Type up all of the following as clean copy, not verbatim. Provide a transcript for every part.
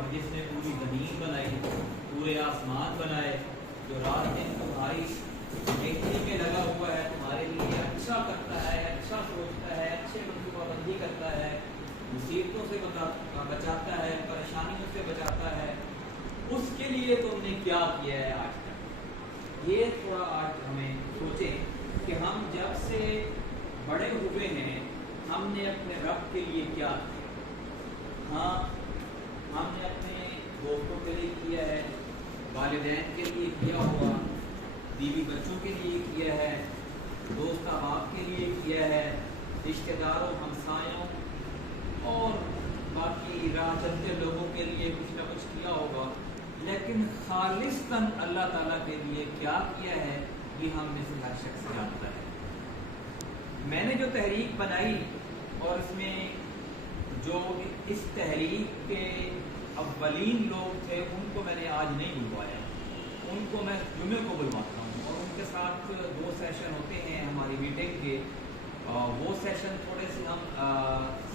اور جس نے پوری زمین بنائی، پورے آسمان بنائے، جو رات دن تمہاری نیکی میں لگا ہوا ہے، تمہارے لیے اچھا کرتا ہے، اچھا سوچتا ہے، اچھے منصوبہ بندی کرتا ہے، مصیبتوں سے بچاتا ہے، پریشانیوں سے بچاتا ہے، اس کے لیے تم نے کیا کیا ہے آج تک؟ یہ تھوڑا آج ہمیں سوچیں کہ ہم جب سے بڑے ہوئے ہیں ہم نے اپنے رب کے لیے کیا کیا؟ ہاں، ہم نے اپنے دوستوں کے لیے کیا ہے، والدین کے لیے کیا ہوگا، بیوی بچوں کے لیے کیا ہے، دوست احباب کے لیے کیا ہے، رشتہ داروں ہمسایوں اور باقی راہ چلتے لوگوں کے لیے کچھ نہ کچھ کیا ہوگا، لیکن خالصتاً اللہ تعالیٰ کے لیے کیا کیا ہے یہ ہم میں سے ہر شخص جانتا ہے۔ میں نے جو تحریک بنائی اور اس میں جو اس تحریک کے اولین لوگ تھے ان کو میں نے آج نہیں بلوایا، ان کو میں جمعے کو بلواتا ہوں اور ان کے ساتھ 2 سیشن ہوتے ہیں ہماری میٹنگ کے۔ وہ سیشن تھوڑے سے ہم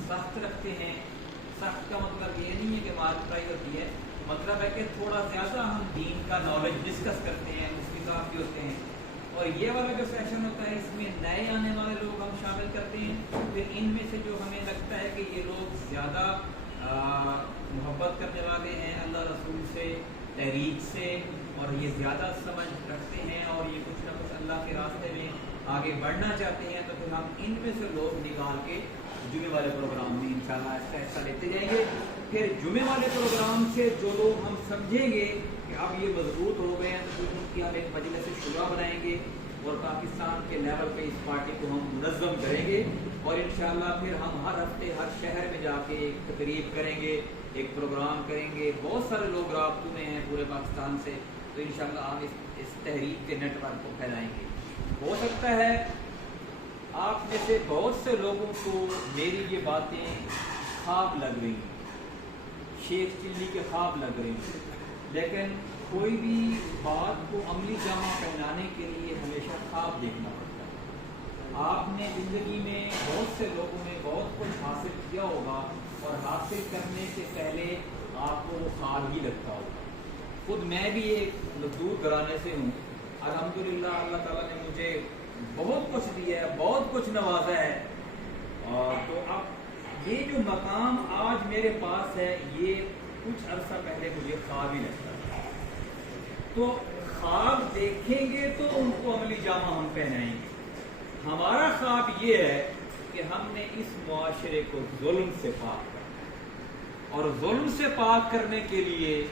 سخت رکھتے ہیں۔ سخت کا مطلب یہ نہیں ہے کہ مار پڑائی ہوتی ہے، مطلب ہے کہ تھوڑا زیادہ ہم دین کا نالج ڈسکس کرتے ہیں، مفتی صاحب بھی ہوتے ہیں، اور یہ والا جو سیشن ہوتا ہے اس میں نئے آنے والے لوگ ہم شامل کرتے ہیں۔ پھر ان میں سے جو ہمیں لگتا ہے کہ یہ لوگ زیادہ محبت کرنے والے ہیں اللہ رسول سے، تحریک سے، اور یہ زیادہ سمجھ رکھتے ہیں اور یہ کچھ نہ کچھ اللہ کے راستے میں آگے بڑھنا چاہتے ہیں، تو پھر ہم ان میں سے لوگ نکال کے جمعے والے پروگرام میں انشاءاللہ ایسا لیتے جائیں گے۔ پھر جمعے والے پروگرام سے جو لوگ ہم سمجھیں گے کہ اب یہ مضبوط ہو گئے ہیں تو پھر ان کی ہم ایک مجلس شورا بنائیں گے اور پاکستان کے لیول پہ اس پارٹی کو ہم منظم کریں گے، اور انشاءاللہ پھر ہم ہر ہفتے ہر شہر میں جا کے ایک تقریب کریں گے، ایک پروگرام کریں گے۔ بہت سارے لوگ رابطوں میں ہیں پورے پاکستان سے، تو انشاءاللہ ہم اس تحریک کے نیٹ ورک کو پھیلائیں گے۔ ہو سکتا ہے آپ میں سے بہت سے لوگوں کو میری یہ باتیں خواب لگ رہی ہیں، شیخ چلی کے خواب لگ رہے ہیں، لیکن کوئی بھی بات کو عملی جامہ پہنانے کے لیے ہمیشہ خواب دیکھنا پڑتا ہے۔ آپ نے زندگی میں بہت سے لوگوں نے بہت کچھ حاصل کیا ہوگا اور حاصل کرنے سے پہلے آپ کو وہ خواب ہی لگتا ہوگا۔ خود میں بھی ایک مزدور گھرانے سے ہوں، الحمدللہ اللہ تعالیٰ نے مجھے بہت کچھ دیا ہے، بہت کچھ نوازا ہے، تو اب یہ جو مقام آج میرے پاس ہے یہ کچھ عرصہ پہلے مجھے خواب ہی لگتا تھا۔ تو خواب دیکھیں گے تو ان کو عملی جامہ ہم پہنائیں گے۔ ہمارا خواب یہ ہے کہ ہم نے اس معاشرے کو ظلم سے پاک کرنا ہے، اور ظلم سے پاک کرنے کے لیے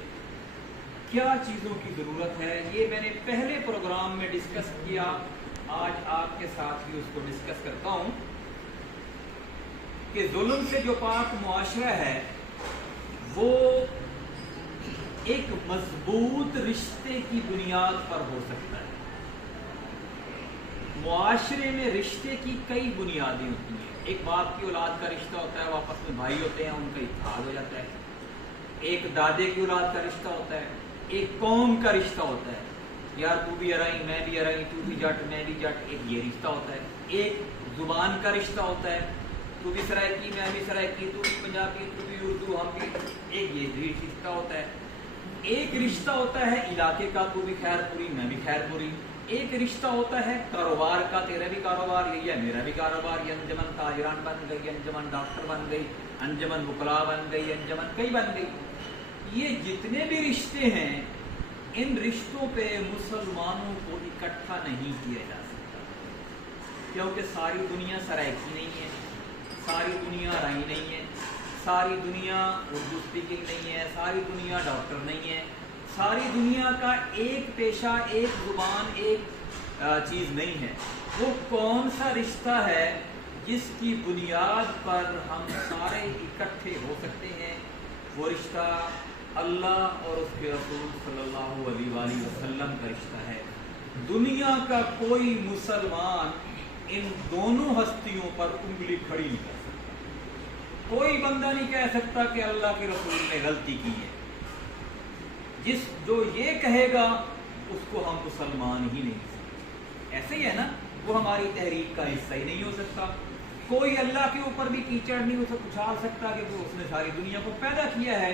کیا چیزوں کی ضرورت ہے یہ میں نے پہلے پروگرام میں ڈسکس کیا، آج آپ کے ساتھ بھی اس کو ڈسکس کرتا ہوں کہ ظلم سے جو پاک معاشرہ ہے وہ ایک مضبوط رشتے کی بنیاد پر ہو سکتا ہے۔ معاشرے میں رشتے کی کئی بنیادیں ہوتی ہیں۔ ایک باپ کی اولاد کا رشتہ ہوتا ہے، وہ آپس میں بھائی ہوتے ہیں، ان کا اتحاد ہو جاتا ہے۔ ایک دادے کی اولاد کا رشتہ ہوتا ہے، ایک قوم کا رشتہ ہوتا ہے، یار تو بھی ارائی میں بھی ارائی، تو بھی جٹ میں بھی جٹ، ایک یہ رشتہ ہوتا ہے۔ ایک زبان کا رشتہ ہوتا ہے، تو بھی سرائکی میں بھی سرائکی، تو بھی پنجابی تو بھی اردو ہم بھی، ایک یہ رشتہ ہوتا ہے۔ ایک رشتہ ہوتا ہے علاقے کا، تو بھی خیر پوری میں بھی خیر پوری۔ ایک رشتہ ہوتا ہے کاروبار کا، تیرا بھی کاروبار یہ ہے میرا بھی کاروبار، یہ انجمن تاجران بن گئی، انجمن ڈاکٹر بن گئی، انجمن وکلاء بن گئی، انجمن کئی بن گئی۔ یہ جتنے بھی رشتے ہیں ان رشتوں پہ مسلمانوں کو اکٹھا نہیں کیا جا سکتا، کیونکہ ساری دنیا سرائکی نہیں ہے، ساری دنیا رائی نہیں ہے، ساری دنیا اردو اسپیکنگ نہیں ہے، ساری دنیا ڈاکٹر نہیں ہے، ساری دنیا کا ایک پیشہ، ایک زبان، ایک چیز نہیں ہے۔ وہ کون سا رشتہ ہے جس کی بنیاد پر ہم سارے اکٹھے ہو سکتے ہیں؟ وہ رشتہ اللہ اور اس کے رسول صلی اللہ علیہ وآلہ وسلم کا رشتہ ہے۔ دنیا کا کوئی مسلمان ان دونوں ہستیوں پر انگلی کھڑی نہیں کر سکتا۔ کوئی بندہ نہیں کہہ سکتا کہ اللہ کے رسول نے غلطی کی ہے۔ جو یہ کہے گا اس کو ہم مسلمان ہی نہیں سمجھتے۔ ایسے ہی ہے نا، وہ ہماری تحریک کا حصہ ہی نہیں ہو سکتا۔ کوئی اللہ کے اوپر بھی کیچڑ نہیں اسے اچھال سکتا کہ وہ اس نے ساری دنیا کو پیدا کیا ہے،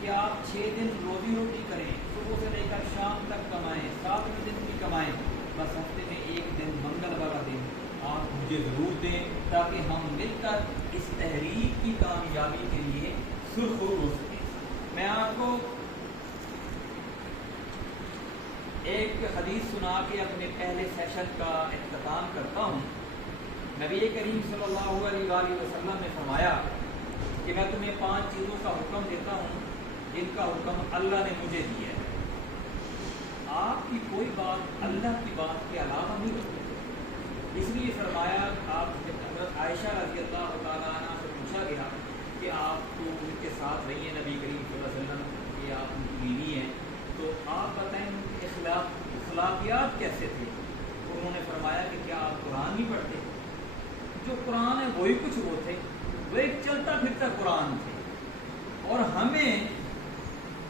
کہ آپ 6 دن روزی روٹی کریں، صبح سے لے کر شام تک کمائیں، 7 دن بھی کمائیں، بس ہفتے میں 1 دن منگل والا دن آپ مجھے ضرور دیں تاکہ ہم مل کر اس تحریک کی کامیابی کے لیے سرخرو ہو سکیں۔ میں آپ کو ایک حدیث سنا کے اپنے پہلے سیشن کا اختتام کرتا ہوں۔ نبی کریم صلی اللہ علیہ وآلہ وسلم نے فرمایا کہ میں تمہیں 5 چیزوں کا حکم دیتا ہوں جن کا حکم اللہ نے مجھے دیا ہے۔ آپ کی کوئی بات اللہ کی بات کے علاوہ نہیں ہوتی، اس لیے فرمایا آپ حضرت عائشہ رضی اللہ تعالیٰ عنہ سے پوچھا گیا کہ آپ تو ان کے ساتھ رہی ہیں نبی کریم صلی اللہ علیہ وسلم کہ آپ ان کی بیوی ہیں، تو آپ بتائیں ان کے اخلاقیات کیسے تھے؟ انہوں نے فرمایا کہ کیا آپ قرآن نہیں پڑھتے؟ جو قرآن ہے وہی کچھ وہ تھے، وہ ایک چلتا پھرتا قرآن تھے، اور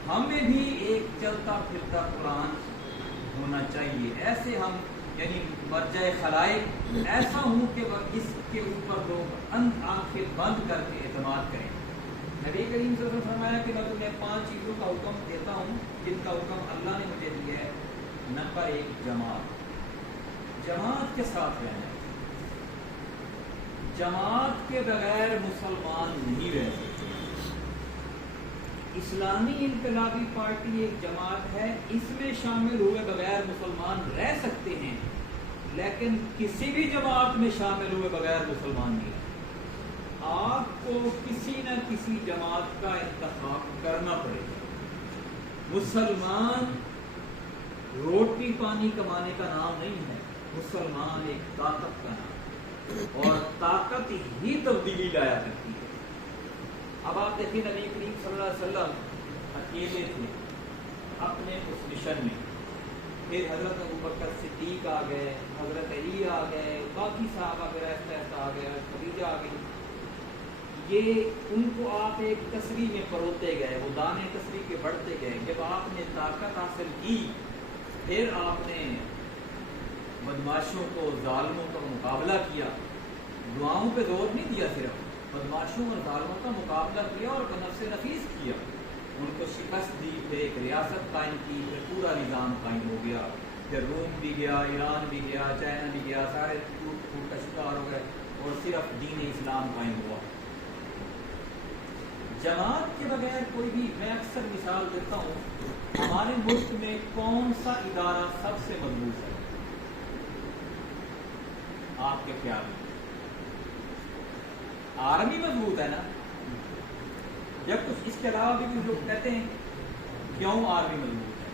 ہمیں بھی ایک چلتا پھرتا قرآن ہونا چاہیے۔ ایسے ہم یعنی مرجع خلائق ایسا ہوں کہ اس کے اوپر لوگ آنکھیں بند کر کے اعتماد کریں۔ نبی کریم صلی اللہ علیہ وسلم نے فرمایا کہ میں تمہیں 5 چیزوں کا حکم دیتا ہوں جن کا حکم اللہ نے مجھے دیا ہے۔ نمبر 1 جماعت کے ساتھ رہنا۔ جماعت کے بغیر مسلمان نہیں رہ سکتے۔ اسلامی انقلابی پارٹی ایک جماعت ہے، اس میں شامل ہوئے بغیر مسلمان رہ سکتے ہیں، لیکن کسی بھی جماعت میں شامل ہوئے بغیر مسلمان نہیں رہ سکتے۔ آپ کو کسی نہ کسی جماعت کا انتخاب کرنا پڑے گا۔ مسلمان روٹی پانی کمانے کا نام نہیں ہے، مسلمان ایک طاقت کا نام ہے، اور طاقت ہی تبدیلی لایا کرتی ہے۔ اب آپ دیکھیں نبی کریم صلی اللہ علیہ وسلم اکیلے تھے اپنے اس مشن میں، پھر حضرت ابوبکر صدیق آ گئے، حضرت علی آ گئے، باقی صحابہ پھر ایسا ایسا آ گیا، خدیجہ آ گئی۔ یہ ان کو آپ ایک تصریح میں پروتے گئے، وہ دانے تصریح کے بڑھتے گئے۔ جب آپ نے طاقت حاصل کی، پھر آپ نے بدماشوں کو، ظالموں کا مقابلہ کیا، دعاؤں پہ زور نہیں دیا، صرف بدماشوں اور ظالموں کا مقابلہ کیا اور نفس نفیس کیا، ان کو شکست دی، پھر ایک ریاست قائم کی، پھر پورا نظام قائم ہو گیا، پھر روم بھی گیا، ایران بھی گیا، چائنا بھی گیا، سارے ٹوٹ پھوٹ کا شکار ہو گئے اور صرف دین اسلام قائم ہوا۔ جماعت کے بغیر کوئی بھی، میں اکثر مثال دیتا ہوں، ہمارے ملک میں کون سا ادارہ سب سے مضبوط ہے آپ کے خیال میں؟ آرمی مضبوط ہے نا؟ جب کچھ اس کے علاوہ بھی کچھ لوگ کہتے ہیں کیوں آرمی مضبوط ہے؟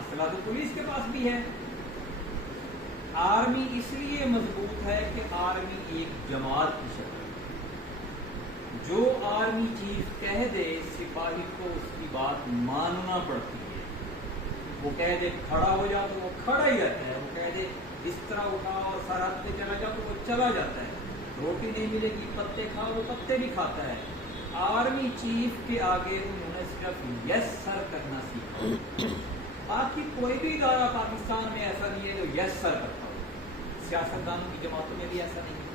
اسلحہ تو پولیس کے پاس بھی ہے۔ آرمی اس لیے مضبوط ہے کہ آرمی ایک جماعت کی شکل ہے، جو آرمی چیف کہہ دے سپاہی کو اس کی بات ماننا پڑتی ہے۔ وہ کہہ دے کھڑا ہو جا تو وہ کھڑا ہی رہتا ہے، وہ کہہ دے بستر اٹھا اور سرحد پہ چلا جا تو وہ چلا جاتا ہے، روٹی نہیں ملے گی پتے کھاؤ وہ پتے بھی کھاتا ہے۔ آرمی چیف کے آگے انہوں نے صرف یس سر کرنا سیکھا۔ باقی کوئی بھی ادارہ پاکستان میں ایسا نہیں ہے جو یس سر کرتا ہو۔ سیاستدانوں کی جماعتوں میں بھی ایسا نہیں ہے،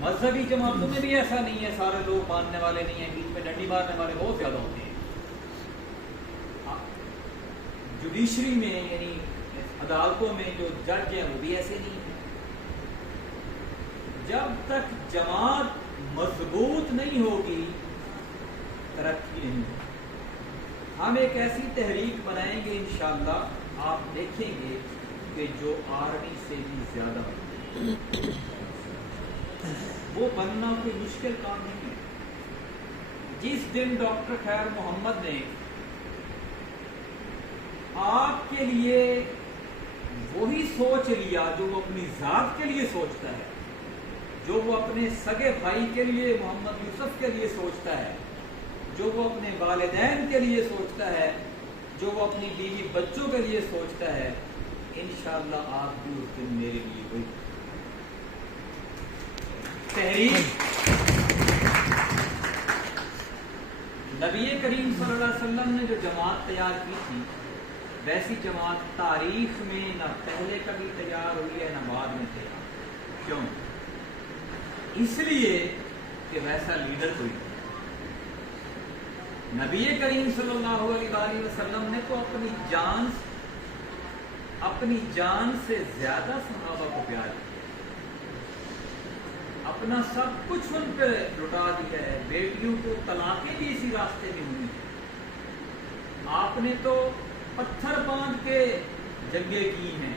مذہبی جماعتوں میں بھی ایسا نہیں ہے، سارے لوگ ماننے والے نہیں ہیں، بیچ میں ڈنڈی مارنے والے بہت زیادہ ہوتے ہیں۔ جوڈیشری میں یعنی عدالتوں میں جو جج ہیں وہ بھی ایسے نہیں ہیں۔ جب تک جماعت مضبوط نہیں ہوگی ترقی نہیں ہوگی۔ ہم ایک ایسی تحریک بنائیں گے انشاءاللہ، آپ دیکھیں گے کہ جو آرمی سے بھی زیادہ بنتے ہیں۔ وہ بننا کوئی مشکل کام نہیں ہے۔ جس دن ڈاکٹر خیر محمد نے آپ کے لیے وہی سوچ لیا جو وہ اپنی ذات کے لیے سوچتا ہے، جو وہ اپنے سگے بھائی کے لیے محمد یوسف کے لیے سوچتا ہے، جو وہ اپنے والدین کے لیے سوچتا ہے، جو وہ اپنی بیوی بچوں کے لیے سوچتا ہے، انشاءاللہ آپ بھی اس دن میرے لیے وہی تحریک۔ نبی کریم صلی اللہ علیہ وسلم نے جو جماعت تیار کی تھی، ویسی جماعت تاریخ میں نہ پہلے کبھی تیار ہوئی ہے نہ بعد میں تیار۔ کیوں؟ اس لیے کہ ویسا لیڈر کوئی نہیں۔ نبی کریم صلی اللہ علیہ وسلم نے تو اپنی جان سے زیادہ صحابہ کو پیار کیا، اپنا سب کچھ ان پہ لٹا دیا ہے، بیٹیوں کو طلاقیں بھی اسی راستے میں ہوئی ہیں۔ آپ نے تو پتھر باندھ کے جنگیں کی ہیں،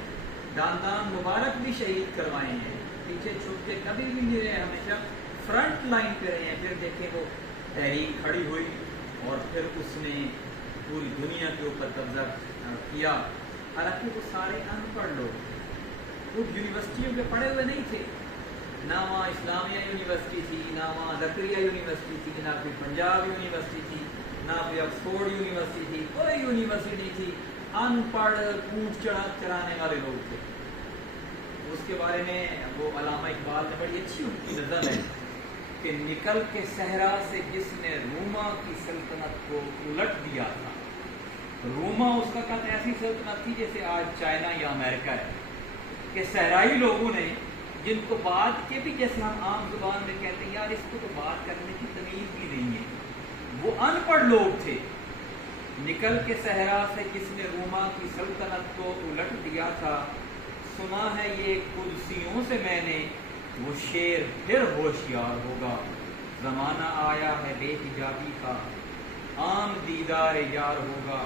داندان مبارک بھی شہید کروائے ہیں، پیچھے چھپ کے کبھی بھی نہیں رہے، ہمیشہ فرنٹ لائن پہ رہے ہیں۔ پھر دیکھیں وہ تحریک کھڑی ہوئی اور پھر اس نے پوری دنیا کے اوپر قبضہ کیا۔ حالانکہ وہ سارے ان پڑھ لوگ، وہ یونیورسٹیوں کے پڑھے ہوئے نہیں تھے، نہ وہاں اسلامیہ یونیورسٹی تھی، نہ وہاں زکریہ یونیورسٹی تھی، نہ کوئی پنجاب یونیورسٹی تھی، نہ کوئی آکسفورڈ یونیورسٹی تھی، کوئی یونیورسٹی نہیں تھی، ان پڑھ اونٹ چرانے والے لوگ تھے۔ اس کے بارے میں وہ علامہ اقبال نے بڑی اچھی ان کی نظر ہے کہ نکل کے صحرا سے جس نے روما کی سلطنت کو الٹ دیا تھا۔ روما اس کا کہتا ایسی سلطنت تھی جیسے آج چائنا یا امریکہ ہے، کہ صحرائی لوگوں نے، جن کو بات کے بھی جیسے ہم عام زبان میں کہتے ہیں یار اس کو تو بات کرنے کی تمیز بھی نہیں ہے، وہ ان پڑھ لوگ تھے۔ نکل کے صحرا سے جس نے روما کی سلطنت کو الٹ دیا تھا، سنا ہے یہ قدسیوں سے میں نے، وہ شیر پھر ہوشیار ہوگا۔ زمانہ آیا ہے بے حجابی کا، عام دیدار یار ہوگا۔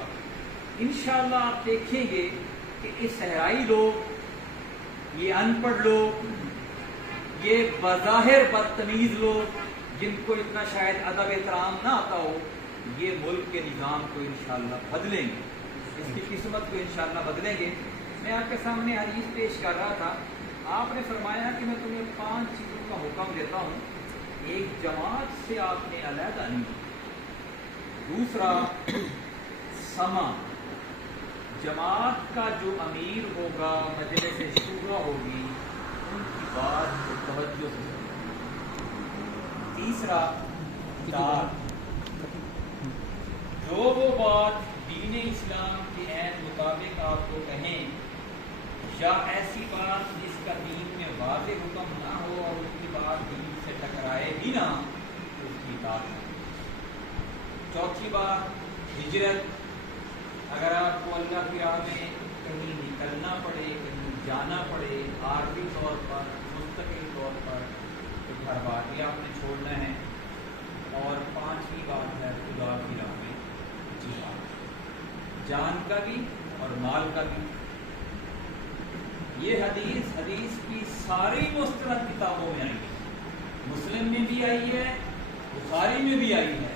انشاءاللہ آپ دیکھیں گے کہ یہ صحرائی لوگ، یہ ان پڑھ لوگ، یہ بظاہر بدتمیز لوگ جن کو اتنا شاید ادب احترام نہ آتا ہو، یہ ملک کے نظام کو انشاءاللہ بدلیں گے، اس کی قسمت کو انشاءاللہ بدلیں گے۔ میں آپ کے سامنے حدیث پیش کر رہا تھا، آپ نے فرمایا کہ میں تمہیں 5 چیزوں کا حکم دیتا ہوں، ایک جماعت سے آپ نے علیحدہ نہیں، دوسرا سما، جماعت کا جو امیر ہوگا، مجلس شورا ہوگی، ان کی بات کو توجہ سے سننا، تیسرا دار، جو وہ بات دین اسلام کے عین مطابق آپ کو کہیں یا ایسی بات جس کا دین میں واضح حکم نہ ہو اور اس کی بات دین سے ٹکرائے بھی نہ، اس کی بات۔ چوتھی بات ہجرت، اگر آپ کو اللہ کی راہ میں کہیں نکلنا پڑے، کہیں جانا پڑے، عارضی طور پر، مستقل طور پر، تو گھر بار بھی آپ نے چھوڑنا ہے۔ اور 5ویں بات ہے خدا کی راہ میں جہاد، جان کا بھی اور مال کا بھی۔ یہ حدیث کی ساری مستند کتابوں میں آئی ہے، مسلم میں بھی آئی ہے، بخاری میں بھی آئی ہے،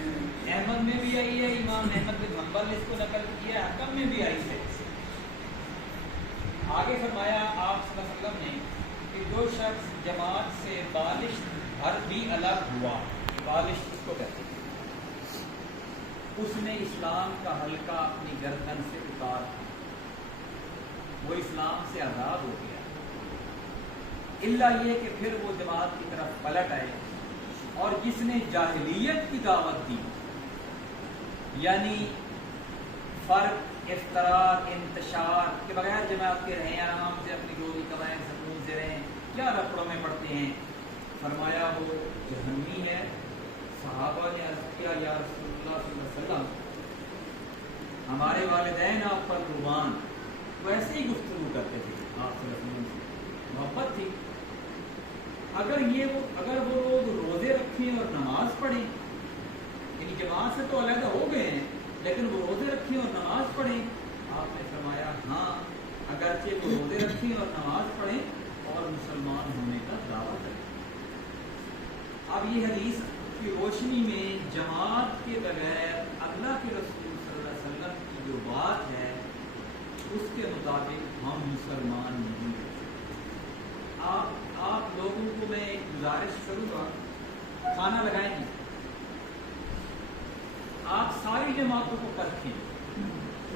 احمد میں بھی آئی ہے، امام احمد بن حنبل نے اس کو نقل کیا ہے، حکم میں بھی آئی ہے۔ آگے فرمایا آپ صلی اللہ علیہ وسلم نے کہ جو شخص جماعت سے بالش بھر بھی الگ ہوا، بالش اس کو کہتے ہیں، اس نے اسلام کا حلقہ اپنی گردن سے اتار، وہ اسلام سے آزاد ہو گیا، الا یہ کہ پھر وہ جماعت کی طرف پلٹ آئے۔ اور جس نے جاہلیت کی دعوت دی، یعنی فرق، افتراق، انتشار کے بغیر جماعت کے رہیں، آرام سے اپنی روزی کمائیں، سکون سے رہیں، کیا رفڑوں میں پڑتے ہیں، فرمایا وہ جہنمی ہے۔ صحابہ نے عرض کیا یا رسول اللہ صلی اللہ علیہ وسلم، ہمارے والدین آپ پر قربان، وہ ایسے ہی گفتگو کرتے تھے آپ صلی اللہ علیہ وسلم سے، محبت تھی۔ اگر وہ لوگ روزے رکھیں اور نماز پڑھیں، یعنی جماعت سے تو علیحدہ ہو گئے ہیں لیکن وہ روزے رکھیں اور نماز پڑھیں، آپ نے فرمایا ہاں، اگرچہ وہ روزے رکھیں اور نماز پڑھیں اور مسلمان ہونے کا دعویٰ کریں۔ اب یہ حدیث کی روشنی میں جماعت کے بغیر اللہ کے رسول صلی اللہ علیہ وسلم کی جو بات ہے اس کے مطابق ہم مسلمان نہیں ہیں۔ آپ لوگوں کو میں ایک گزارش کروں گا، کھانا لگائیں گے، آپ ساری جماعتوں کو پرکھیں،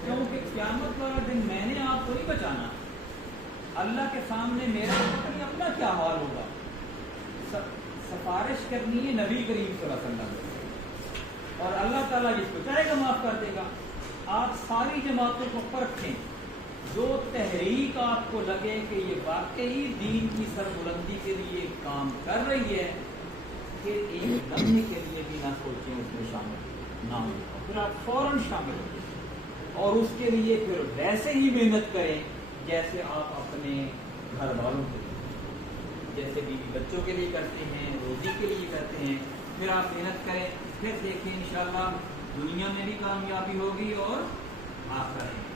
کیونکہ قیامت والا دن میں نے آپ کو نہیں بچانا، اللہ کے سامنے میرا اپنا کیا حال ہوگا۔ سفارش کرنی ہے نبی کریم صلی اللہ علیہ وسلم، اور اللہ تعالیٰ جس کو چاہے گا معاف کر دے گا۔ آپ ساری جماعتوں کو پرکھیں، جو تحریک آپ کو لگے کہ یہ واقعی دین کی سربلندی کے لیے کام کر رہی ہے، پھر ایک لمحے کے لیے بھی نہ سوچیں اس میں شامل۔ نام لکھاؤ، پھر آپ فوراً شامل ہو جائیں اور اس کے لیے پھر ویسے ہی محنت کریں جیسے آپ اپنے گھر والوں کے لیے، جیسے بیوی بچوں کے لیے کرتے ہیں، روزی کے لیے کرتے ہیں، پھر آپ محنت کریں، پھر دیکھیں انشاءاللہ دنیا میں بھی کامیابی ہوگی اور آخرت میں۔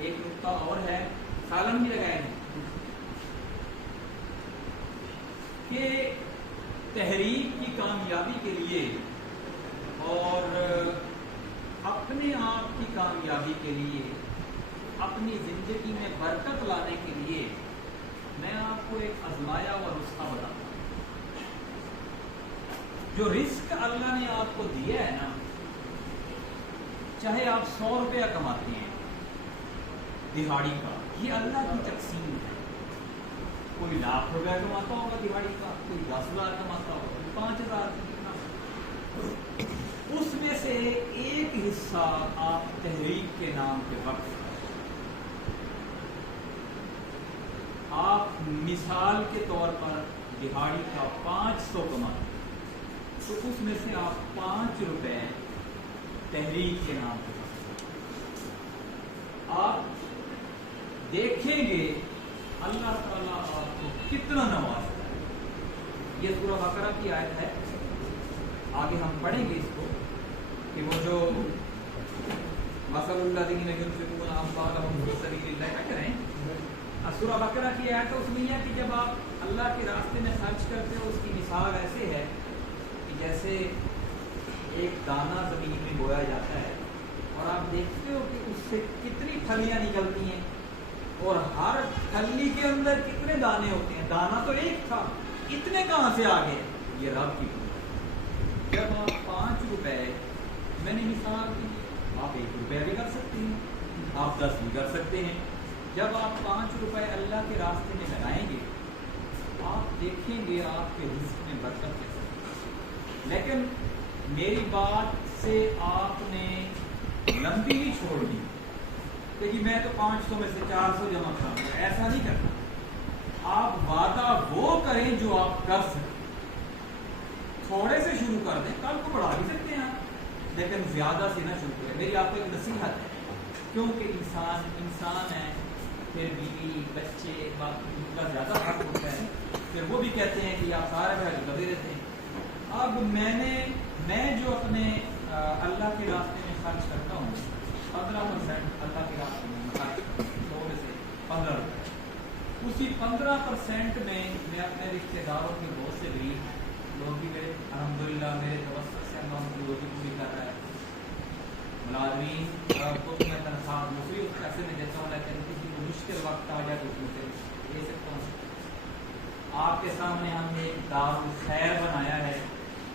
ایک نقطہ اور ہے، سالن بھی لگائے ہیں کہ تحریک کی کامیابی کے لیے اور اپنے آپ کی کامیابی کے لیے، اپنی زندگی میں برکت لانے کے لیے میں آپ کو ایک آزمایا ہوا نسخہ بتاتا ہوں۔ جو رزق اللہ نے آپ کو دیا ہے نا، چاہے آپ 100 روپیہ کماتے ہیں دہاڑی کا، یہ اللہ کی تقسیم ہے۔ کوئی 1,00,000 روپیہ کماتا ہوگا دہاڑی کا، کوئی 10,000 کماتا ہوگا، کوئی 5,000 کتنا، اس میں سے ایک حصہ آپ تحریک کے نام کے وقت آپ مثال کے طور پر دہاڑی کا 500 کماتے ہیں تو اس میں سے آپ 5 روپے تحریک کے نام پہ آپ دیکھیں گے اللہ تعالیٰ آپ کو کتنا نوازتا ہے۔ یہ سورہ بقرہ کی آیت ہے، آگے ہم پڑھیں گے اس کو کہ وہ جو مثل الذین ينفقون اموالهم فی سبیل اللہ کیا کریں، سورہ بقرہ کی آیت ہے، اس میں یہ ہے کہ جب آپ اللہ کے راستے میں خرچ کرتے ہو اس کی مثال ایسے ہے کہ جیسے ایک دانہ زمین میں بویا جاتا ہے اور آپ دیکھتے ہو کہ اس سے کتنی پھلیاں نکلتی ہیں اور ہر پھلی کے اندر کتنے دانے ہوتے ہیں، دانہ تو ایک تھا، اتنے کہاں سے آ گئے، یہ رب کی قدرت۔ جب آپ 5 روپے، میں نے مثال دی، آپ 1 روپیہ بھی کر سکتے ہیں، آپ 10 بھی کر سکتے ہیں، جب آپ 5 روپے اللہ کے راستے میں لگائیں گے آپ دیکھیں گے آپ کے رزق میں برکت کیسے۔ لیکن میری بات سے آپ نے لمبی نہیں چھوڑنی کہ جی میں تو 500 میں سے 400 جمع کروں گا، ایسا نہیں کرنا۔ آپ وعدہ وہ کریں جو آپ کر سکیں، تھوڑے سے شروع کر دیں، کل کو بڑھا بھی سکتے ہیں آپ، لیکن زیادہ سے نہ شروع کریں۔ میری آپ کو ایک نصیحت ہے، کیونکہ انسان ہے، پھر بیوی بچے باقی ان کا زیادہ حق ہوتا ہے، پھر وہ بھی کہتے ہیں کہ آپ سارے بھائی لگے رہتے ہیں۔ اب میں جو اپنے اللہ کے راستے میں خرچ کرتا ہوں 15% اللہ کے راستے میں خرچ کرتا ہوں، 100 میں سے 15 روپے، اسی 15% میں اپنے رشتے داروں کے بہت سے غریب لوگ بھی میرے الحمدللہ میرے توسط سے اللہ ان کی روزی پوری کر رہا ہے، ملازمین کو میں تنخواہ دوسری اس پیسے میں دیتا ہوں، لیکن کسی کو مشکل وقت آ جائے تو اس میں سے دے سکتا ہوں۔ آپ کے سامنے ہم نے ایک دار الخیر بنایا ہے،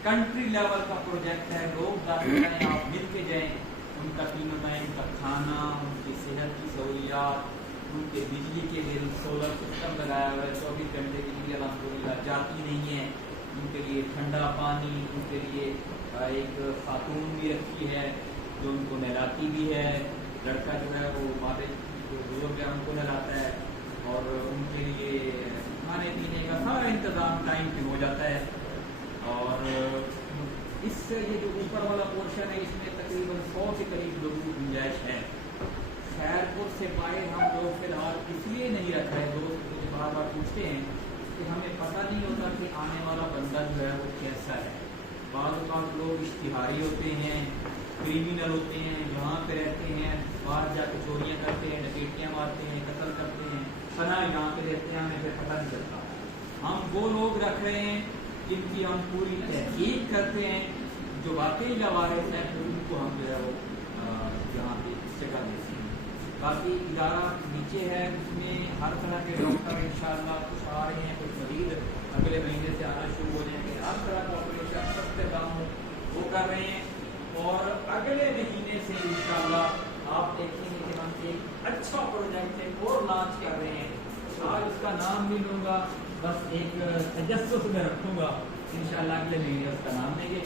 کنٹری لیول کا پروجیکٹ ہے، لوگ داخل کریں، آپ مل کے جائیں، ان کا قیمتیں، ان کا کھانا، ان کی صحت کی سہولیات، ان کے بجلی کے بل، سولر سسٹم لگایا ہوا ہے 24 گھنٹے کے لیے الحمدللہ جاتی نہیں ہے، ان کے لیے ٹھنڈا پانی، ان کے لیے ایک خاتون بھی رکھی ہے جو ان کو نہلاتی بھی ہے، لڑکا جو ہے وہ مادے جو بزرگ ہے ان کو نہلاتا ہے، اور ان کے لیے کھانے پینے کا سارا انتظام ٹائم پہ ہو جاتا ہے۔ اور اس سے یہ جو اوپر والا پورشن ہے اس میں تقریباً 100 کے قریب لوگوں کی گنجائش ہے۔ خیر پور سے باہر ہم لوگ فی الحال اس لیے نہیں رکھ رہے، دوست مجھے بار بار پوچھتے ہیں کہ ہمیں پتہ نہیں ہوتا کہ آنے والا بندہ جو ہے وہ کیسا ہے۔ بعض اوقات لوگ اشتہاری ہوتے ہیں، کریمنل ہوتے ہیں، یہاں پہ رہتے ہیں، باہر جا کے چوریاں کرتے ہیں، ڈکیتیاں مارتے ہیں، قتل کرتے ہیں، پناہ یہاں پہ رہتے ہیں، ہمیں پھر پتہ نہیں چلتا۔ ہم وہ لوگ رکھ رہے ہیں جن کی ہم پوری تحقیق کرتے ہیں، جو واقعی لوارث ہیں ان کو ہم جو ہے وہ یہاں پہ جگہ دیتے ہیں۔ باقی ادارہ نیچے ہے، اس میں ہر طرح کے ڈاکٹر انشاءاللہ کچھ آ رہے ہیں، کچھ مزید اگلے مہینے سے آنا شروع ہو جائیں گے، ہر طرح کا آپریشن سب سے کام ہو وہ کر رہے ہیں، اور اگلے مہینے سے انشاءاللہ آپ دیکھیں گے کہ ہم ایک اچھا پروجیکٹ ایک اور لانچ کر رہے ہیں۔ آج اس کا نام نہیں لوں گا، بس ایک تجسس میں رکھوں گا، انشاءاللہ اگلے مہینے اس کا نام دیں گے۔